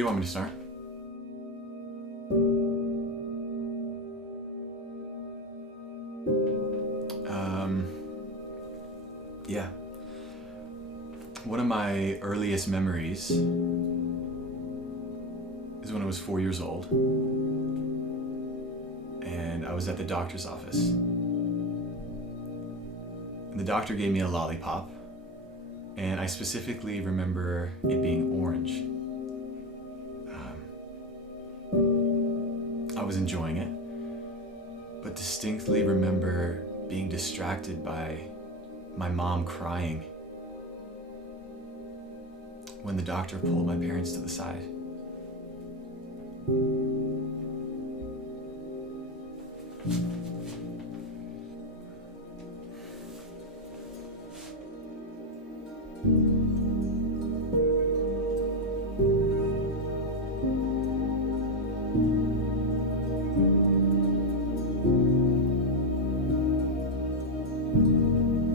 do you want me to start? Yeah. One of my earliest memories is when I was 4 years old and I was at the doctor's office. And the doctor gave me a lollipop, and I specifically remember it being orange. I was enjoying it, but distinctly remember being distracted by my mom crying when the doctor pulled my parents to the side.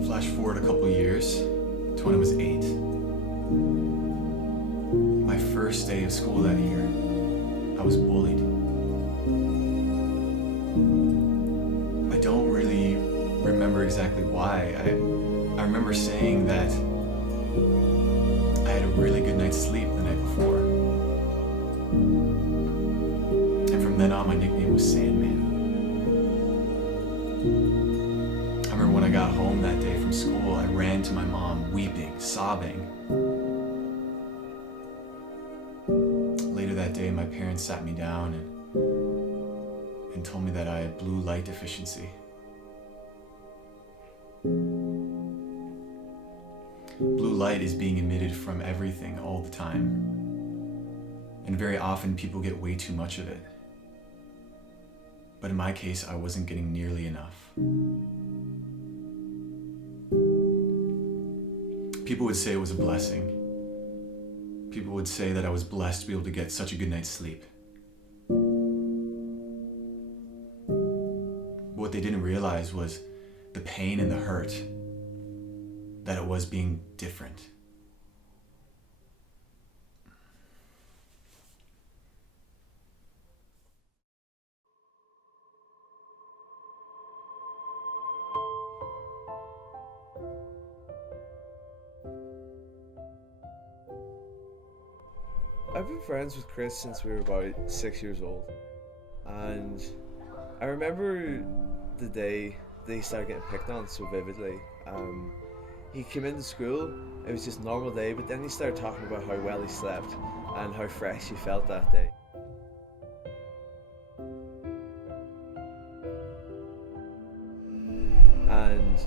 Flash forward a couple years to when I was 8. My first day of school that year, I was bullied. I don't really remember exactly why. I remember saying that I had a really good night's sleep the night before. And from then on, my nickname was Sandman. I remember when I got home that day from school, I ran to my mom, weeping, sobbing. Later that day, my parents sat me down and told me that I had Blue Light Deficiency. Blue light is being emitted from everything all the time. And very often people get way too much of it. But in my case, I wasn't getting nearly enough. People would say it was a blessing. People would say that I was blessed to be able to get such a good night's sleep. But what they didn't realize was the pain and the hurt that it was being different. I've been friends with Chris since we were about 6 years old, and I remember the day they started getting picked on so vividly. He came into school, it was just a normal day, but then he started talking about how well he slept and how fresh he felt that day. And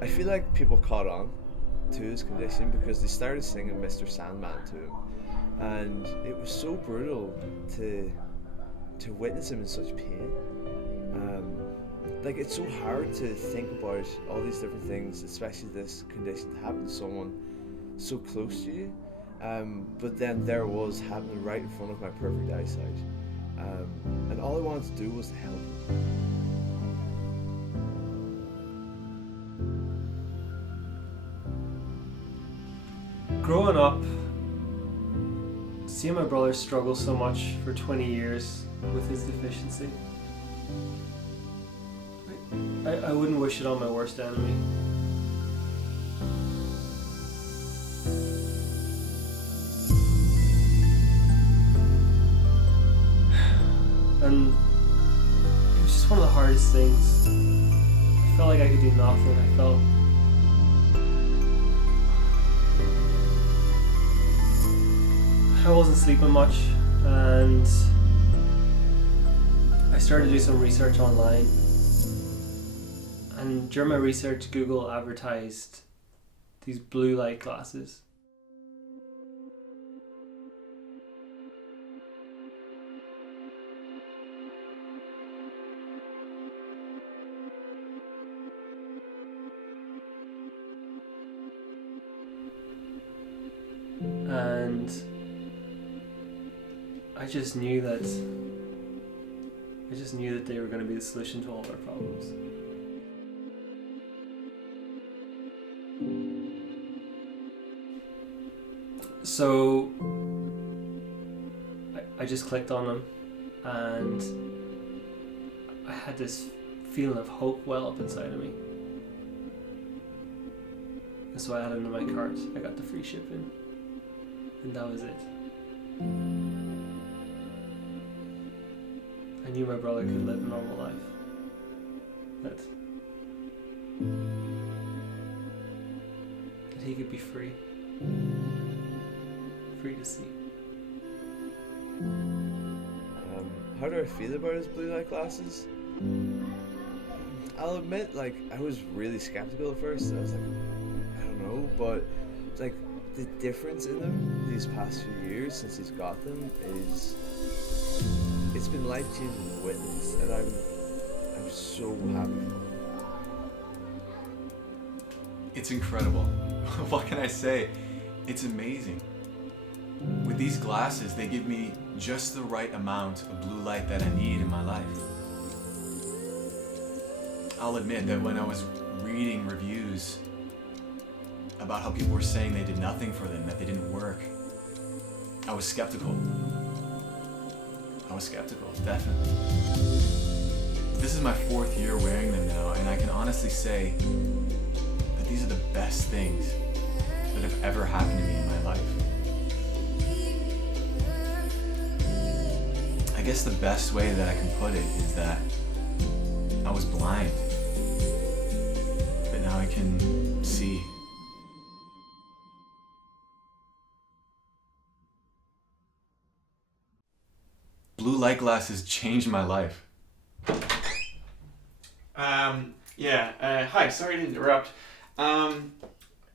I feel like people caught on to his condition because they started singing Mr. Sandman to him. And it was so brutal to witness him in such pain. Like, it's so hard to think about all these different things, especially this condition, to happen to someone so close to you. But then there it was, happening right in front of my perfect eyesight. And all I wanted to do was to help him. Growing up, seeing my brother struggle so much for 20 years with his deficiency, I wouldn't wish it on my worst enemy. And it was just one of the hardest things. I felt like I could do nothing. I wasn't sleeping much, and I started to do some research online. And during my research, Google advertised these blue light glasses. And I just knew that they were going to be the solution to all of our problems. So I just clicked on them, and I had this feeling of hope well up inside of me. And so I added them to my cart. I got the free shipping, and that was it. I knew my brother could live a normal life. That he could be free. Free to see. How do I feel about his blue light glasses? I'll admit, like, I was really skeptical at first. I was like, I don't know, but like the difference in them these past few years since he's got them it's been life-changing to witness, and I'm so happy for him. It's incredible. What can I say? It's amazing. With these glasses, they give me just the right amount of blue light that I need in my life. I'll admit that when I was reading reviews about how people were saying they did nothing for them, that they didn't work, I was skeptical. Definitely. This is my 4th year wearing them now, and I can honestly say that these are the best things that have ever happened to me in my life. I guess the best way that I can put it is that I was blind, but now I can see. Blue light glasses changed my life. Hi, sorry to interrupt. I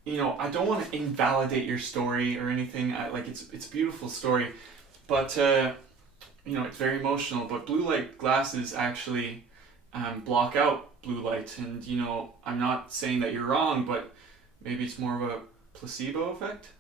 don't want to invalidate your story or anything. It's a beautiful story, but it's very emotional. But blue light glasses actually block out blue light, and I'm not saying that you're wrong, but maybe it's more of a placebo effect.